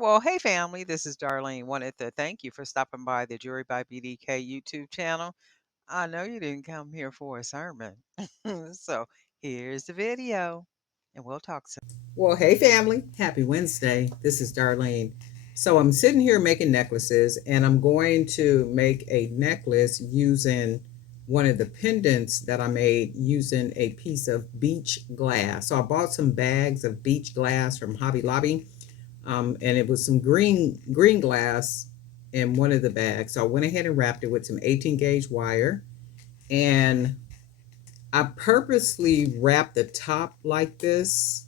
Well, hey family, this is Darlene. Wanted to thank you for stopping by the Jury by BDK YouTube channel. I know you didn't come here for a sermon. So here's the video, and we'll talk soon. Well, hey family, happy Wednesday. This is Darlene. So I'm sitting here making necklaces, and I'm going to make a necklace using one of the pendants that I made using a piece of beach glass. So I bought some bags of beach glass from Hobby Lobby, and it was some green glass in one of the bags. So I went ahead and wrapped it with some 18 gauge wire, and I purposely wrapped the top like this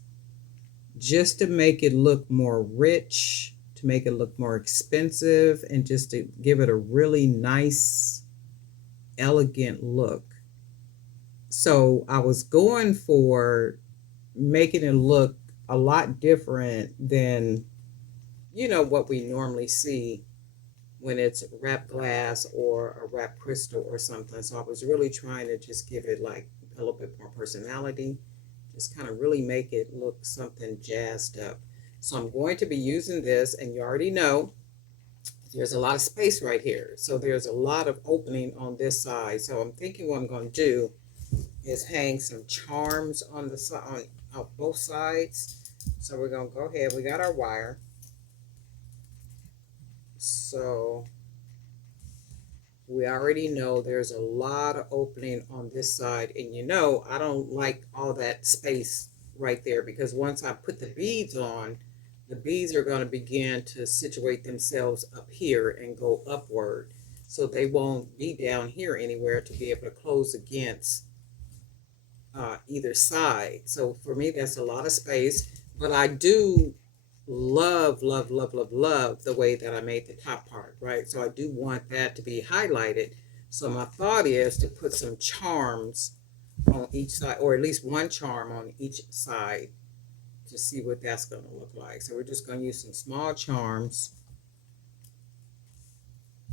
just to make it look more rich, to make it look more expensive, and just to give it a really nice, elegant look. So I was going for making it look a lot different than, what we normally see when it's wrapped glass or a wrapped crystal or something. So I was really trying to just give it like a little bit more personality, just kind of really make it look something jazzed up. So I'm going to be using this, and you already know there's a lot of space right here. So there's a lot of opening on this side. So I'm thinking what I'm going to do is hang some charms on the side, on both sides. So we're going to go ahead. We got our wire. So we already know there's a lot of opening on this side, and I don't like all that space right there, because once I put the beads on, the beads are going to begin to situate themselves up here and go upward, so they won't be down here anywhere to be able to close against either side. So for me, that's a lot of space, but I do love, love, love, love, love the way that I made the top part, right? So I do want that to be highlighted. So my thought is to put some charms on each side, or at least one charm on each side, to see what that's going to look like. So we're just going to use some small charms,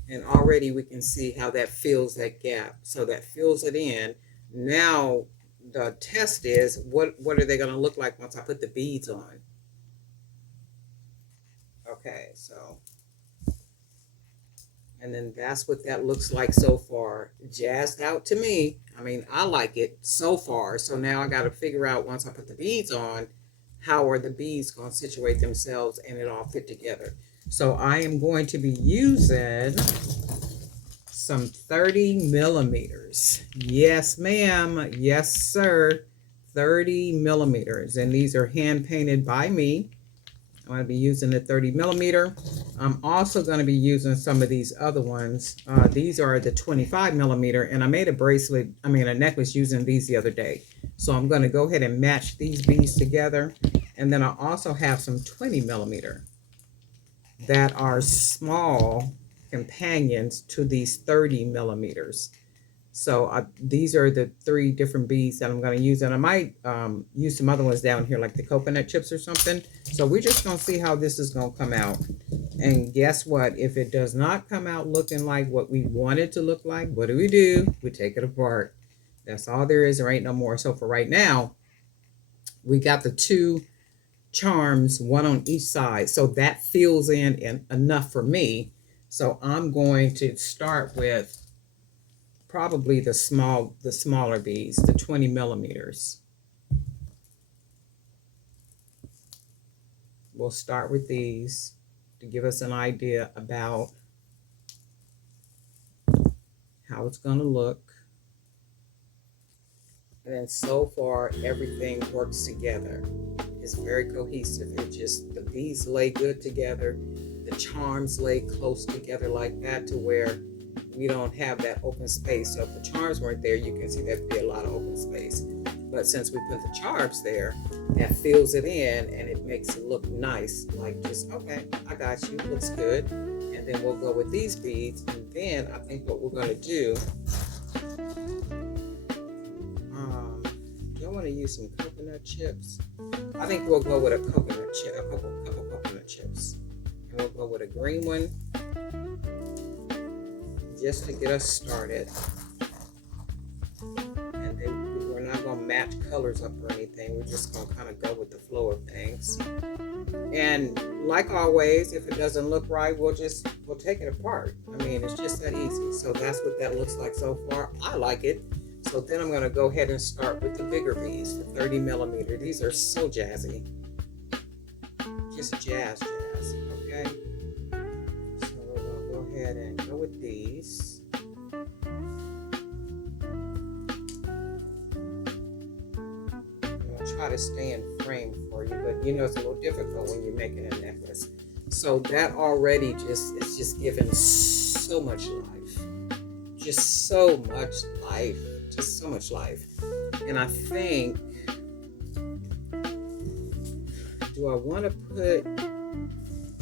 and already we can see how that fills that gap. So that fills it in. Now the test is, what are they going to look like once I put the beads on? Okay, so, and then that's what that looks like so far. Jazzed out to me. I mean, I like it so far. So now I got to figure out, once I put the beads on, how are the beads going to situate themselves and it all fit together. So I am going to be using some 30 millimeters. Yes, ma'am. Yes, sir. 30 millimeters. And these are hand painted by me. I'm going to be using the 30 millimeter. I'm also going to be using some of these other ones. These are the 25 millimeter, and I made a necklace using these the other day. So I'm going to go ahead and match these beads together. And then I also have some 20 millimeter that are small companions to these 30 millimeters. So these are the three different beads that I'm going to use. And I might use some other ones down here, like the coconut chips or something. So we're just going to see how this is going to come out. And guess what? If it does not come out looking like what we want it to look like, what do? We take it apart. That's all there is. There ain't no more. So for right now, we got the two charms, one on each side. So that fills in enough for me. So I'm going to start with probably the smaller beads, the 20 millimeters. We'll start with these to give us an idea about how it's going to look. And then so far, everything works together. It's very cohesive. It just, the beads lay good together. The charms lay close together like that, to where we don't have that open space. So if the charms weren't there, you can see there'd be a lot of open space. But since we put the charms there, that fills it in and it makes it look nice. Like, just, okay, I got you, looks good. And then we'll go with these beads. And then I think what we're going to do, do I want to use some coconut chips? I think we'll go with a coconut chip, a couple coconut chips. And we'll go with a green one, just to get us started. And then we're not going to match colors up or anything. We're just going to kind of go with the flow of things. And like always, if it doesn't look right, we'll take it apart. I mean, it's just that easy. So that's what that looks like so far. I like it. So then I'm going to go ahead and start with the bigger beads, the 30 millimeter. These are so jazzy. Just jazz. Okay. So we're going to go ahead and go with these. Try to stay in frame for you, but you know it's a little difficult when you're making a necklace. So that already it's just giving so much life, just so much life, just so much life. And I think, do I want to put?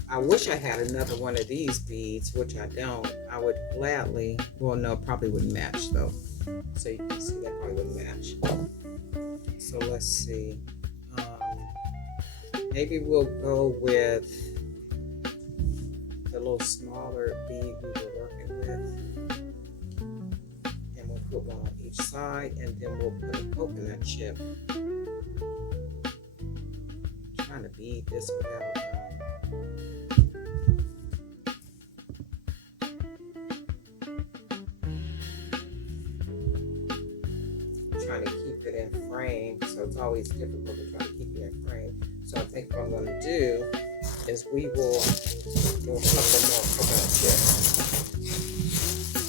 I wish I had another one of these beads, which I don't. I would gladly. Well, no, probably wouldn't match though. So you can see that probably wouldn't match. So let's see. Maybe we'll go with the little smaller bead we were working with. And we'll put one on each side, and then we'll put a coconut chip. I'm trying to bead this without. Trying to keep it in frame, so it's always difficult to try to keep it in frame. So I think what I'm going to do is we will do a couple more coconut chips.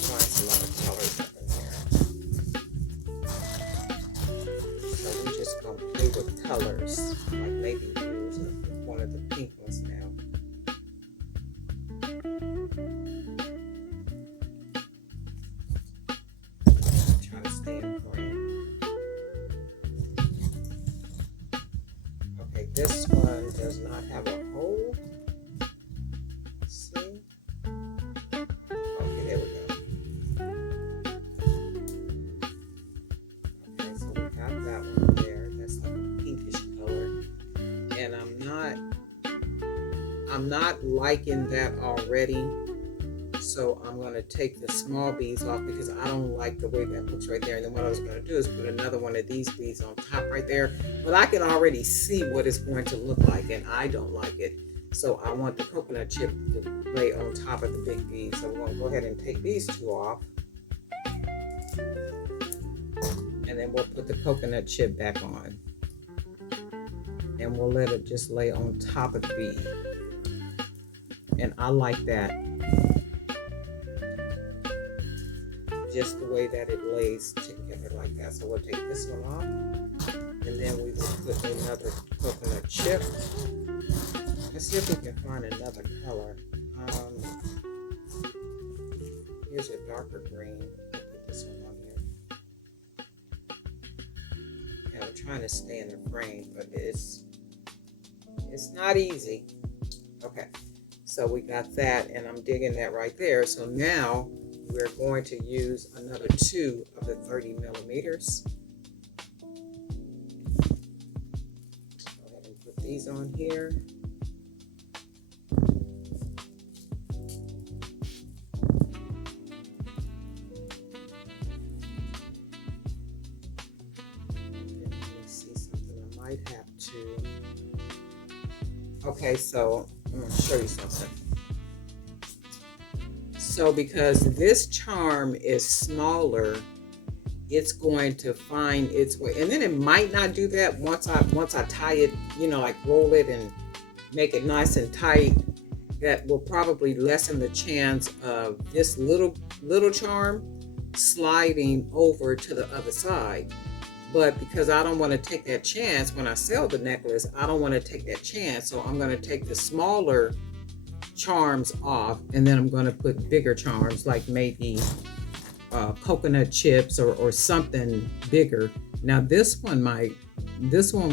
Find some other colors up in there. So we're just going to play with colors, like maybe use one of the pink ones now. Try to stay in frame. This one does not have a hole. See? Okay, there we go. Okay, so we got that one there. That's like a pinkish color. And I'm not liking that already. So I'm going to take the small beads off because I don't like the way that looks right there. And then what I was going to do is put another one of these beads on top right there. But I can already see what it's going to look like, and I don't like it. So I want the coconut chip to lay on top of the big bead. So we're going to go ahead and take these two off. And then we'll put the coconut chip back on. And we'll let it just lay on top of the bead. And I like that. Just the way that it lays together like that. So we'll take this one off, and then we will put another coconut chip. Let's see if we can find another color. Here's a darker green. I'll put this one on here. And I'm trying to stay in the frame, but it's not easy. Okay, so we got that, and I'm digging that right there. So now we're going to use another 2 of the 30 millimeters. Go ahead and put these on here. Let me see something I might have to. Okay, so I'm going to show you something. So because this charm is smaller, it's going to find its way. And then it might not do that once I tie it, like roll it and make it nice and tight. That will probably lessen the chance of this little charm sliding over to the other side. But because I don't want to take that chance when I sell the necklace, I don't want to take that chance. So I'm going to take the smaller charms off, and then I'm going to put bigger charms, like maybe coconut chips or something bigger. Now this one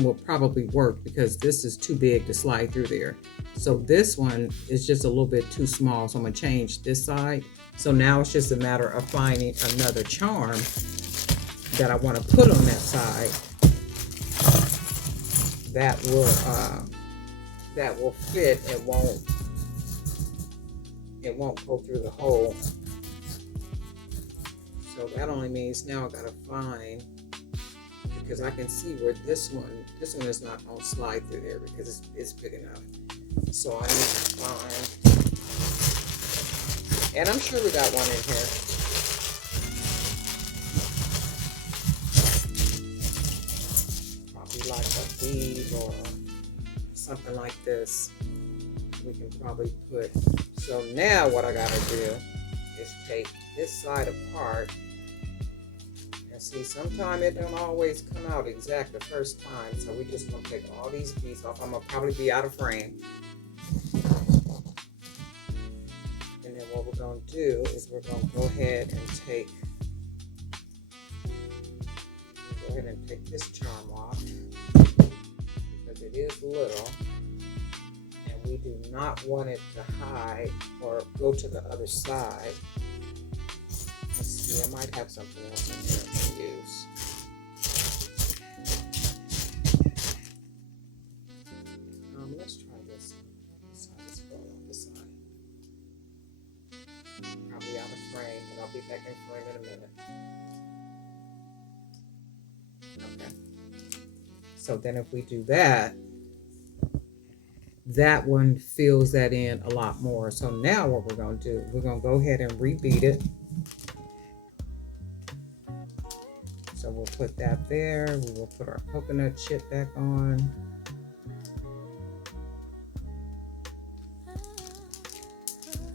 will probably work because this is too big to slide through there. So this one is just a little bit too small, so I'm going to change this side. So now it's just a matter of finding another charm that I want to put on that side that will fit and won't go through the hole. So that only means now I gotta find, because I can see where this one is not gonna slide through there because it's big enough. So I need to find, and I'm sure we got one in here. Probably like a bead or something like this. We can probably put. So now what I gotta do is take this side apart. And see, sometimes it don't always come out exact the first time. So we're just gonna take all these beads off. I'm gonna probably be out of frame. And then what we're gonna do is we're gonna go ahead and take this charm off because it is little. And we do not want it to hide or go to the other side. Let's see, I might have something else in here I can use. Let's try this. This side is full on this side. Probably out of frame, but I'll be back in frame in a minute. Okay. So then if we do that, that one fills that in a lot more. So now what we're going to do, we're going to go ahead and rebead it. So we'll put that there. We will put our coconut chip back on.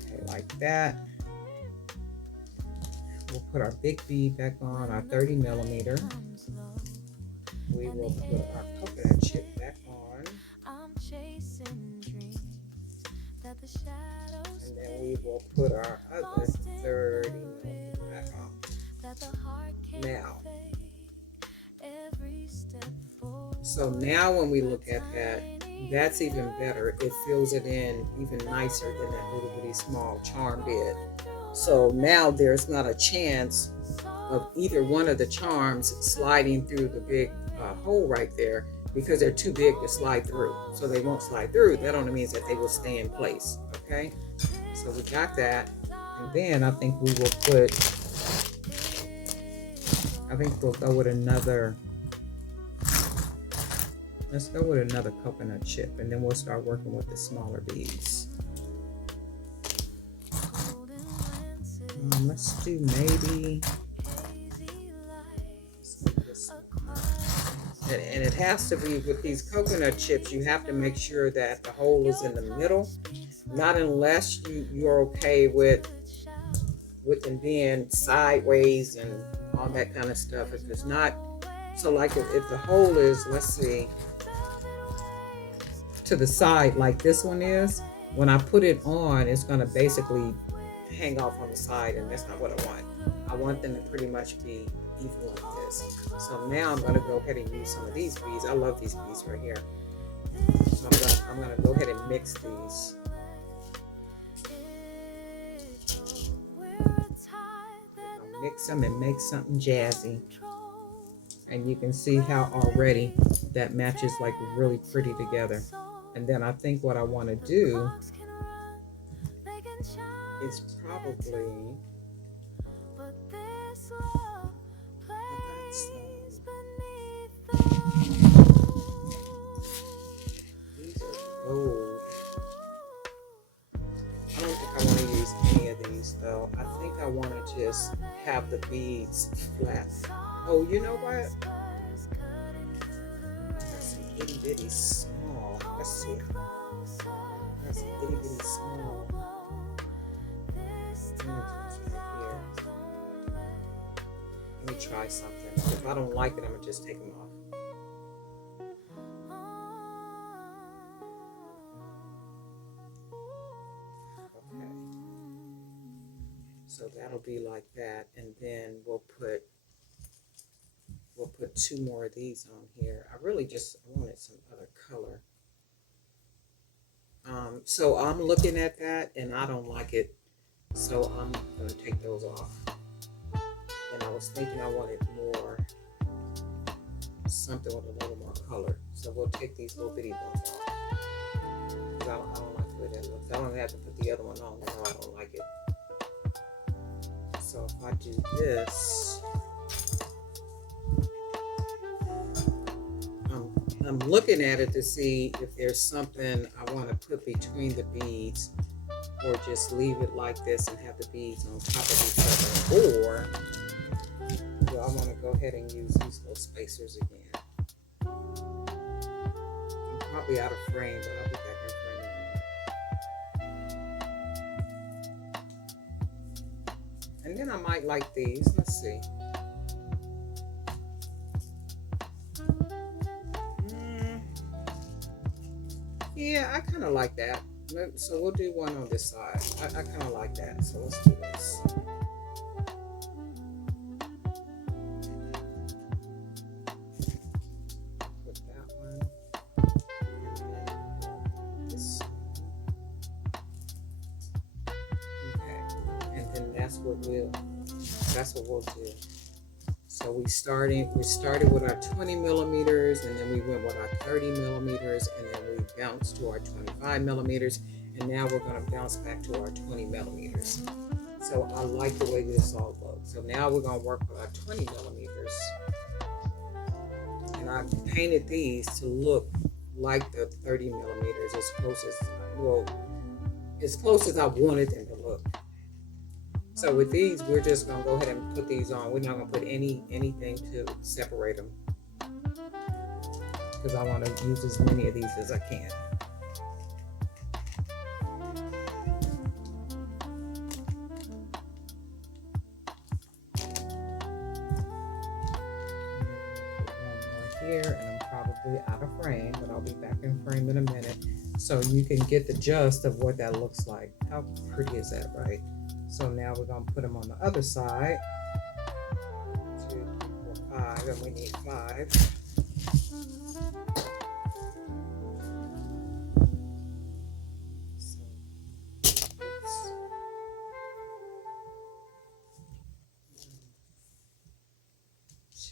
Okay, like that. We'll put our big bead back on, our 30 millimeter. We will put our coconut chip back on. And then we will put our other 30 millimeter back on. Now, so now when we look at that, that's even better. It fills it in even nicer than that little bitty small charm did. So now there's not a chance of either one of the charms sliding through the big hole right there because they're too big to slide through. So they won't slide through. That only means that they will stay in place. Okay, so we got that. And then I think we will put, I think we'll go with another, let's go with another coconut chip, and then we'll start working with the smaller beads. Let's do maybe, and it has to be with these coconut chips, you have to make sure that the hole is in the middle, not unless you're okay with them being sideways and all that kind of stuff. If it's not, so like if the hole is, let's see, to the side like this one is, when I put it on, it's going to basically hang off on the side, and that's not what I want. I want them to pretty much be even like this. So now I'm going to go ahead and use some of these beads. I love these beads right here. So I'm going to go ahead and mix these. Mix them and make something jazzy. And you can see how already that matches like really pretty together. And then I think what I want to do is probably, these are gold. I don't think I want to use any of these though. I think I want to just have the beads flat. Oh, you know what? That's some itty bitty small. Let's see. That's itty bitty small. Let me try something. If I don't like it, I'm gonna just take them off. Okay. So that'll be like that, and then we'll put two more of these on here. I really just wanted some other color. So I'm looking at that, and I don't like it. So I'm gonna take those off. And I was thinking I wanted more, something with a little more color. So we'll take these little bitty ones off. Because I don't like the way that looks. I don't have to put the other one on. No, I don't like it. So if I do this, I'm looking at it to see if there's something I want to put between the beads, or just leave it like this and have the beads on top of each other, or do I want to go ahead and use these little spacers again? I'm probably out of frame, but I'll be back in frame in a minute. And then I might like these. Let's see. Yeah, I kind of like that. So we'll do one on this side. I kind of like that. So let's do this. Put that one. And then this. Okay. And then that's what we'll do. So we started with our 20 millimeters, and then we went with our 30 millimeters, and then we bounced to our 25 millimeters, and now we're going to bounce back to our 20 millimeters. So I like the way this all looks. So now we're going to work with our 20 millimeters, and I painted these to look like the 30 millimeters as close as I wanted them to look. So with these, we're just going to go ahead and put these on. We're not going to put anything to separate them, because I want to use as many of these as I can. Put one more here, and I'm probably out of frame, but I'll be back in frame in a minute, so you can get the gist of what that looks like. How pretty is that, right? So now we're going to put them on the other side. 2, 3, 4, 5, and we need 5. So it's 1,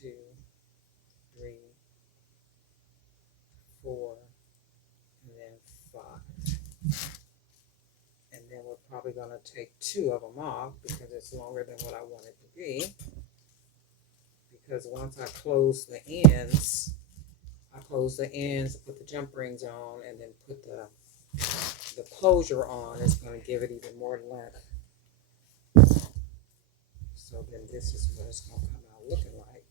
2, 3, 4, and then 5. And then we're probably going to take 2 of them off because it's longer than what I want it to be. Because once I close the ends, put the jump rings on, and then put the closure on, it's going to give it even more length. So then this is what it's going to come out looking like.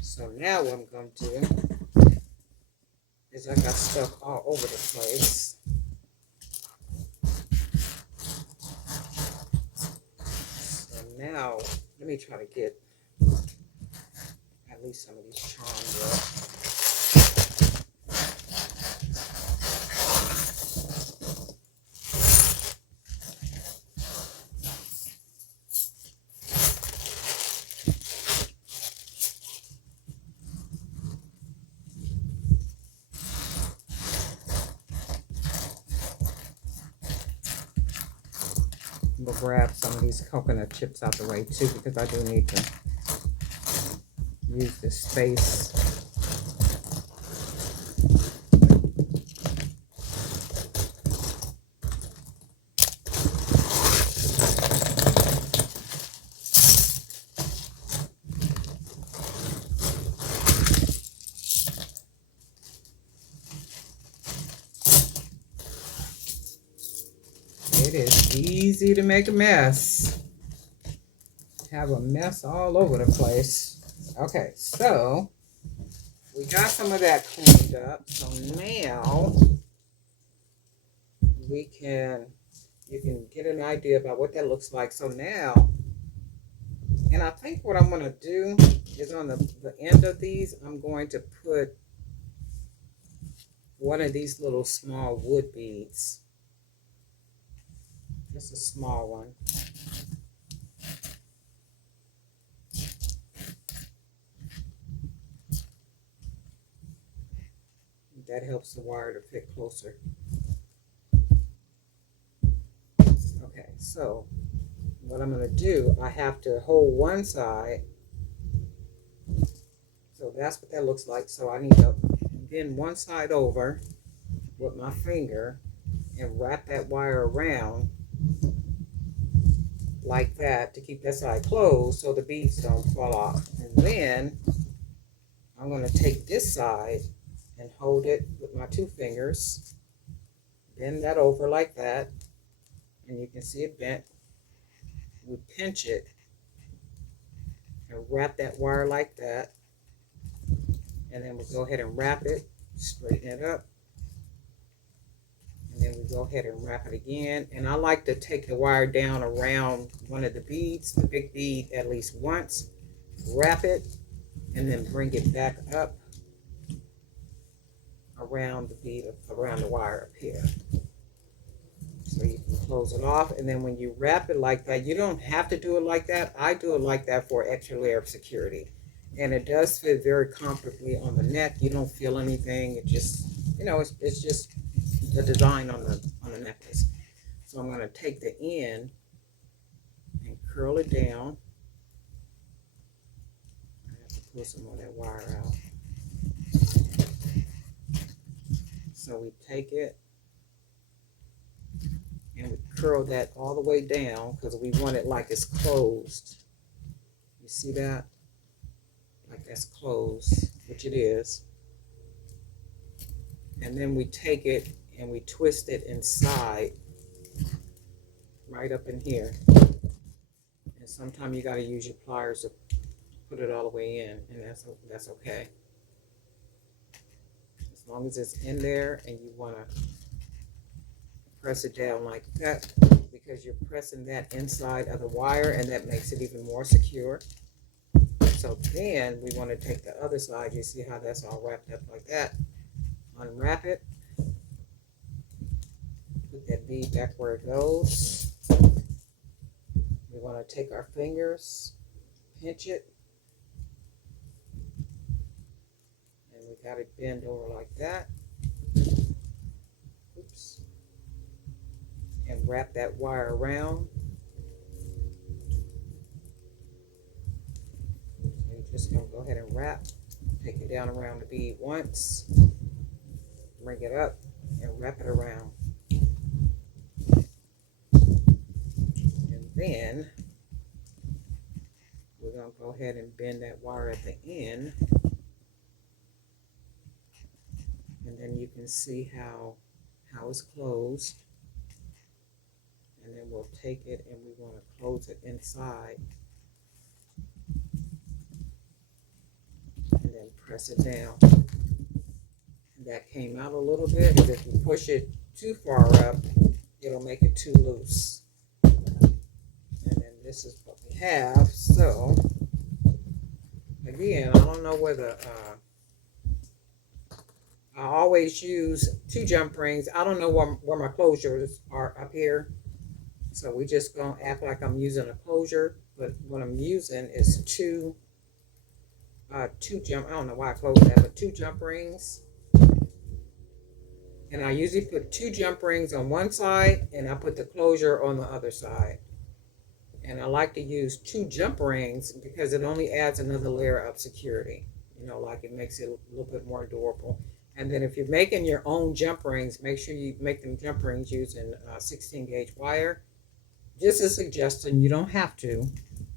So now what I'm going to do is I got stuff all over the place. So now, let me try to get at least some of these charms up. We'll grab some of these coconut chips out the way too, because I do need to use this space. It is easy to make a mess. Have a mess all over the place. Okay, so we got some of that cleaned up. So now you can get an idea about what that looks like. So now, and I think what I'm going to do is on the end of these, I'm going to put one of these little small wood beads. Just a small one. That helps the wire to fit closer. Okay, so what I'm going to do, I have to hold one side. So that's what that looks like. So I need to bend one side over with my finger and wrap that wire around like that to keep that side closed so the beads don't fall off. And then I'm going to take this side and hold it with my two fingers, bend that over like that, and you can see it bent. We pinch it and wrap that wire like that, and then we go ahead and wrap it, straighten it up, and then we go ahead and wrap it again. And I like to take the wire down around one of the beads, the big bead, at least once, wrap it, and then bring it back up around the bead, around the wire up here. So you can close it off, and then when you wrap it like that, you don't have to do it like that. I do it like that for an extra layer of security. And it does fit very comfortably on the neck. You don't feel anything. It just, it's just the design on the necklace. So I'm going to take the end and curl it down. I have to pull some of that wire out. So we take it and we curl that all the way down because we want it like it's closed. You see that? Like that's closed, which it is. And then we take it and we twist it inside, right up in here. And sometimes you got to use your pliers to put it all the way in, and that's okay. As long as it's in there, and you want to press it down like that, because you're pressing that inside of the wire, and that makes it even more secure. So then we want to take the other side. You see how that's all wrapped up like that. Unwrap it. Put that bead back where it goes. We want to take our fingers, pinch it, and we got it bend over like that. Oops. And wrap that wire around. So you're just going to go ahead and wrap. Take it down around the bead once. Bring it up and wrap it around. And then we're going to go ahead and bend that wire at the end. And then you can see how it's closed. And then we'll take it and we want to close it inside. And then press it down. And that came out a little bit, because if you push it too far up, it'll make it too loose. And then this is what we have. So, again, I don't know whether I always use 2 jump rings. I don't know where my closures are up here. So we just gonna act like I'm using a closure, but what I'm using is two jump. I don't know why I closed that, but 2 jump rings. And I usually put 2 jump rings on one side, and I put the closure on the other side. And I like to use 2 jump rings because it only adds another layer of security. Like it makes it a little bit more durable. And then if you're making your own jump rings, make sure you make them jump rings using 16 gauge wire. Just a suggestion, you don't have to,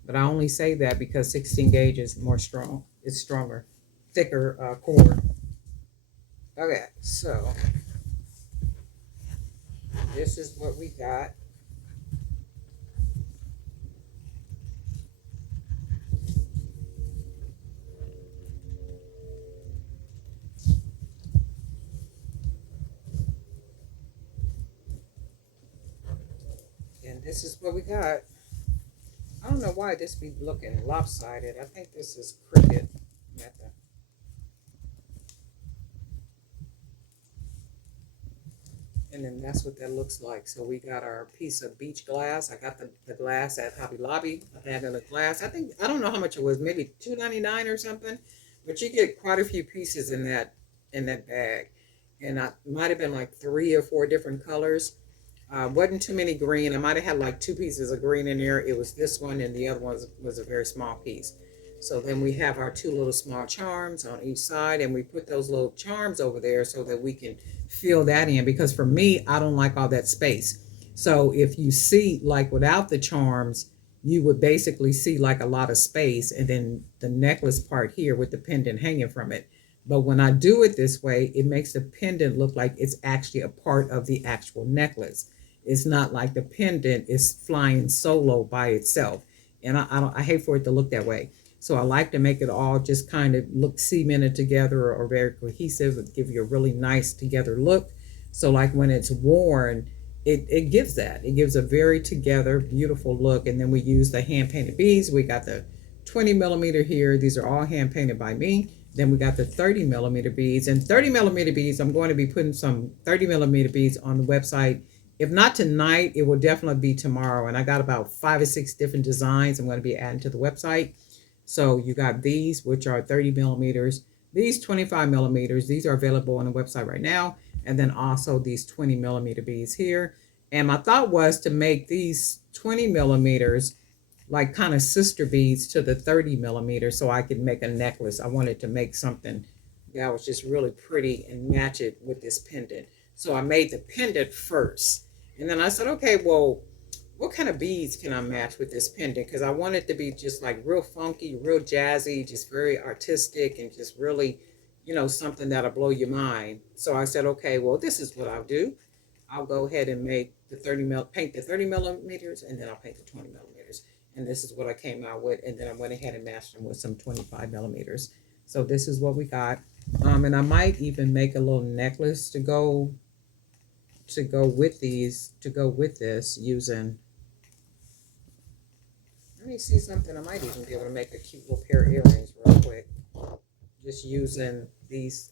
but I only say that because 16 gauge is more strong. It's stronger, thicker cord. Okay, so this is what we got. And this is what we got. I don't know why this be looking lopsided. I think this is crooked method. And then that's what that looks like. So we got our piece of beach glass. I got the glass at Hobby Lobby. I had the glass. I don't know how much it was, maybe $2.99 or something. But you get quite a few pieces in that bag. And I might have been like 3 or 4 different colors. Wasn't too many green. I might have had like 2 pieces of green in there. It was this one, and the other one was a very small piece. So then we have our 2 little small charms on each side, and we put those little charms over there so that we can fill that in, because for me, I don't like all that space. So if you see, like without the charms, you would basically see like a lot of space and then the necklace part here with the pendant hanging from it. But when I do it this way, it makes the pendant look like it's actually a part of the actual necklace. It's not like the pendant is flying solo by itself. And I hate for it to look that way. So I like to make it all just kind of look cemented together or very cohesive, give you a really nice together look. So like when it's worn, it gives that. It gives a very together, beautiful look. And then we use the hand painted beads. We got the 20 millimeter here. These are all hand painted by me. Then we got the 30 millimeter beads. And 30 millimeter beads, I'm going to be putting some 30 millimeter beads on the website. If not tonight, it will definitely be tomorrow. And I got about 5 or 6 different designs I'm going to be adding to the website. So you got these, which are 30 millimeters, these 25 millimeters. These are available on the website right now. And then also these 20 millimeter beads here. And my thought was to make these 20 millimeters like kind of sister beads to the 30 millimeters so I could make a necklace. I wanted to make something that was just really pretty and match it with this pendant. So I made the pendant first. And then I said, okay, well, what kind of beads can I match with this pendant? Because I want it to be just like real funky, real jazzy, just very artistic, and just really, something that'll blow your mind. So I said, okay, well, this is what I'll do. I'll go ahead and make the paint the 30 millimeters, and then I'll paint the 20 millimeters. And this is what I came out with. And then I went ahead and matched them with some 25 millimeters. So this is what we got. And I might even make a little necklace to go with this using. Let me see something. I might even be able to make a cute little pair of earrings real quick, just using these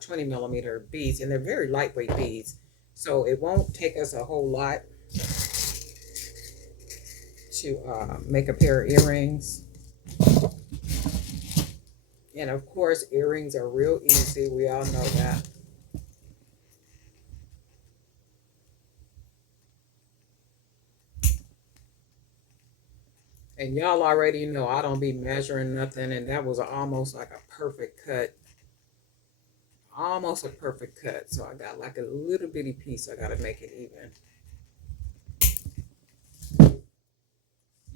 20 millimeter beads, and they're very lightweight beads, so it won't take us a whole lot to make a pair of earrings. And of course, earrings are real easy. We all know that. And y'all already know I don't be measuring nothing, and that was almost like a perfect cut. Almost a perfect cut. So I got like a little bitty piece. I gotta make it even.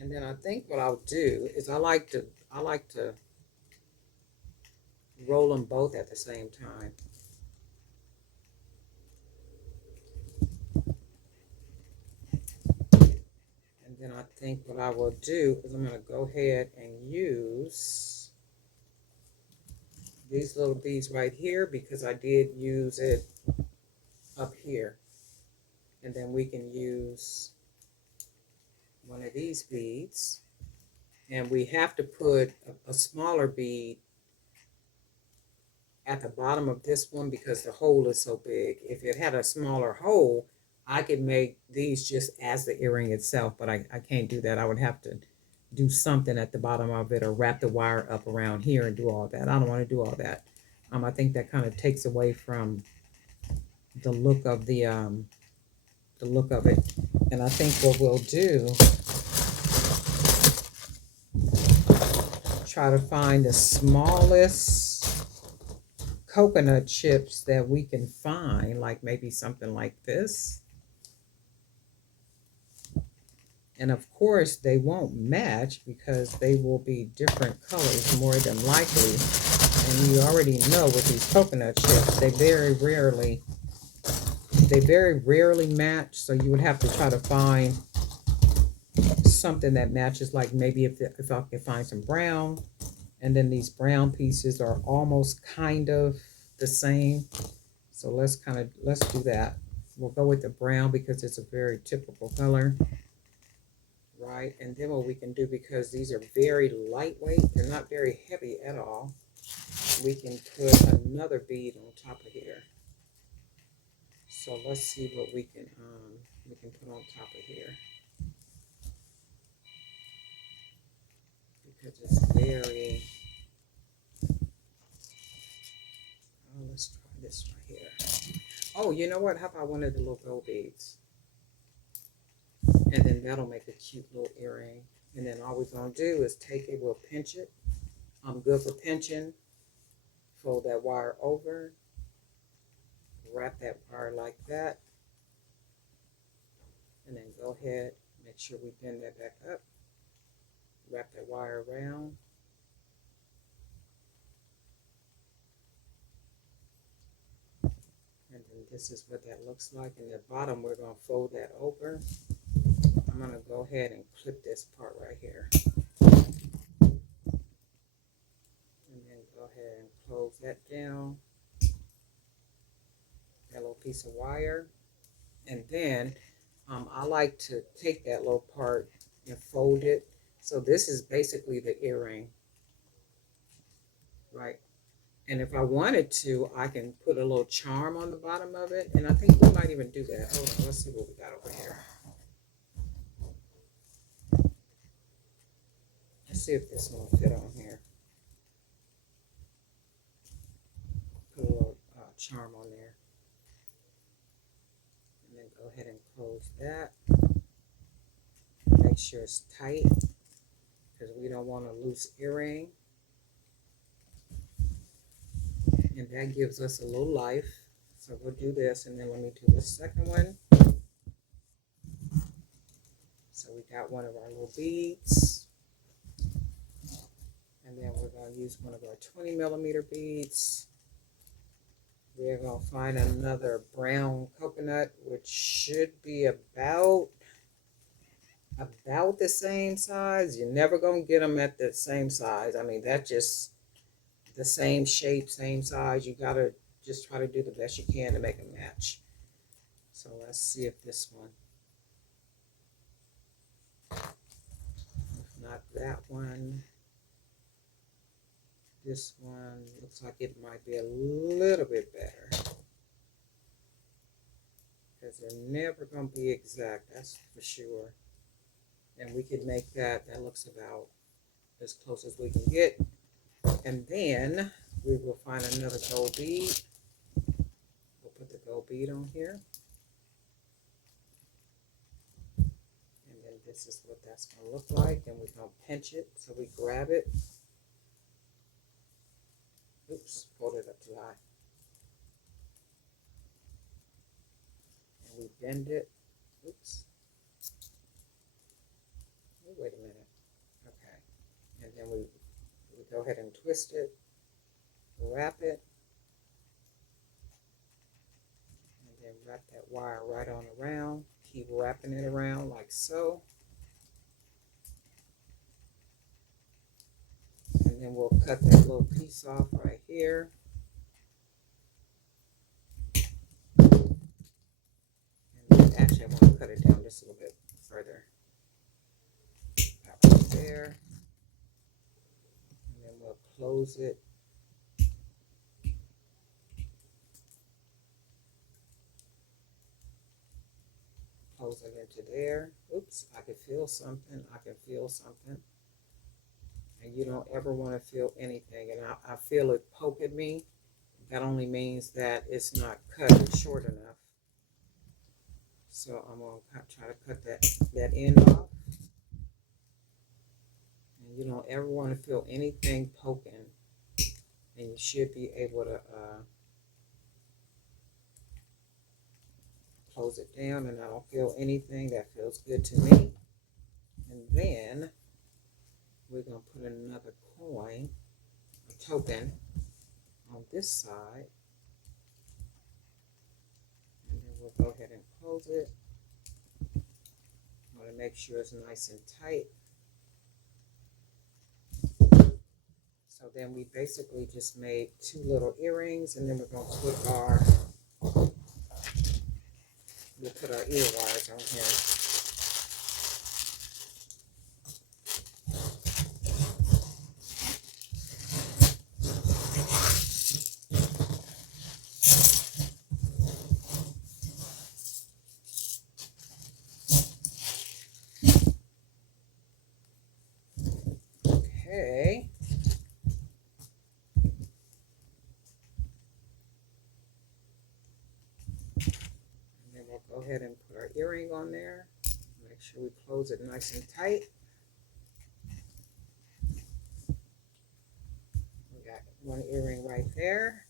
And then I think what I'll do is I like to roll them both at the same time. And then I think what I will do is I'm gonna go ahead and use these little beads right here because I did use it up here. And then we can use one of these beads, and we have to put a smaller bead at the bottom of this one because the hole is so big. If it had a smaller hole, I could make these just as the earring itself, but I can't do that. I would have to do something at the bottom of it or wrap the wire up around here and do all that. I don't want to do all that. I think that kind of takes away from the look of the look of it. And I think what we'll do, try to find the smallest coconut chips that we can find, like maybe something like this. And of course, they won't match because they will be different colors more than likely. And you already know with these coconut chips, they very rarely match. So you would have to try to find something that matches, like maybe if I can find some brown, and then these brown pieces are almost kind of the same. So let's do that. We'll go with the brown because it's a very typical color, right? And then what we can do, because these are very lightweight, they're not very heavy at all, we can put another bead on top of here. So let's see what we can put on top of here, because it's very. Oh, let's try this right here. Oh, you know what? How about one of the little gold beads? And then that'll make a cute little earring. And then all we're gonna do is take it, we'll pinch it. I'm good for pinching. Fold that wire over, wrap that wire like that, and then go ahead, make Make sure we bend that back up. Wrap that wire around. And then this is what that looks like. In the bottom, we're going to fold that over. I'm going to go ahead and clip this part right here. And then go ahead and close that down. That little piece of wire. And then I like to take that little part and fold it. So this is basically the earring, right? And if I wanted to, I can put a little charm on the bottom of it. And I think we might even do that. Hold on, let's see what we got over here. Let's see if this one will fit on here. Put a little charm on there. And then go ahead and close that. Make sure it's tight because we don't want a loose earring. And that gives us a little life. So we'll do this, and then let me do the second one. So we got one of our little beads. And then we're going to use one of our 20 millimeter beads. We're going to find another brown coconut, which should be about the same size. You're never going to get them at the same size. I mean, that's just the same shape, same size. You got to just try to do the best you can to make them match. So let's see if this one, if not that one, this one looks like it might be a little bit better. Because they're never going to be exact, that's for sure. And we could make that looks about as close as we can get. And then we will find another gold bead. We'll put the gold bead on here. And then this is what that's going to look like. And we're going to pinch it. So we grab it. Oops, hold it up too high. And we bend it. Oops. Oh, wait a minute. Okay. And then we go ahead and twist it, wrap it, and then wrap that wire right on around. Keep wrapping it around like so. And then we'll cut that little piece off right here. And actually, I want to cut it down just a little bit further. About right there. And then we'll close it. Close it into there. Oops, I can feel something. I can feel something. And you don't ever want to feel anything. And I feel it poke at me. That only means that it's not cut short enough. So I'm going to try to cut that end off. And you don't ever want to feel anything poking. And you should be able to close it down. And I don't feel anything. That feels good to me. And then we're going to put another coin, a token, on this side. And then we'll go ahead and close it. I want to make sure it's nice and tight. So then we basically just made two little earrings, and then we're going to put our ear wires on here. Okay. And then we'll go ahead and put our earring on there. Make sure we close it nice and tight. We got one earring right there.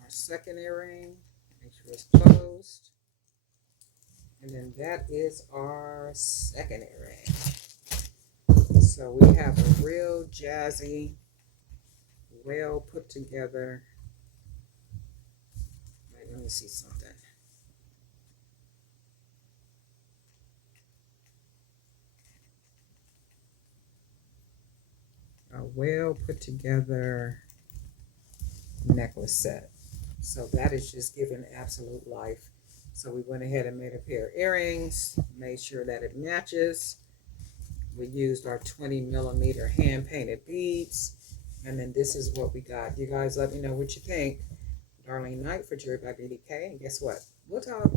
Our second earring. Make sure it's closed. And then that is our second earring. So we have a real jazzy, well put together. Wait, let me see something. A well put together necklace set. So that is just giving absolute life. So we went ahead and made a pair of earrings, made sure that it matches. We used our 20mm hand painted beads. And then this is what we got. You guys let me know what you think. Darlene Knight for Jewelry by BDK. And guess what? We'll talk.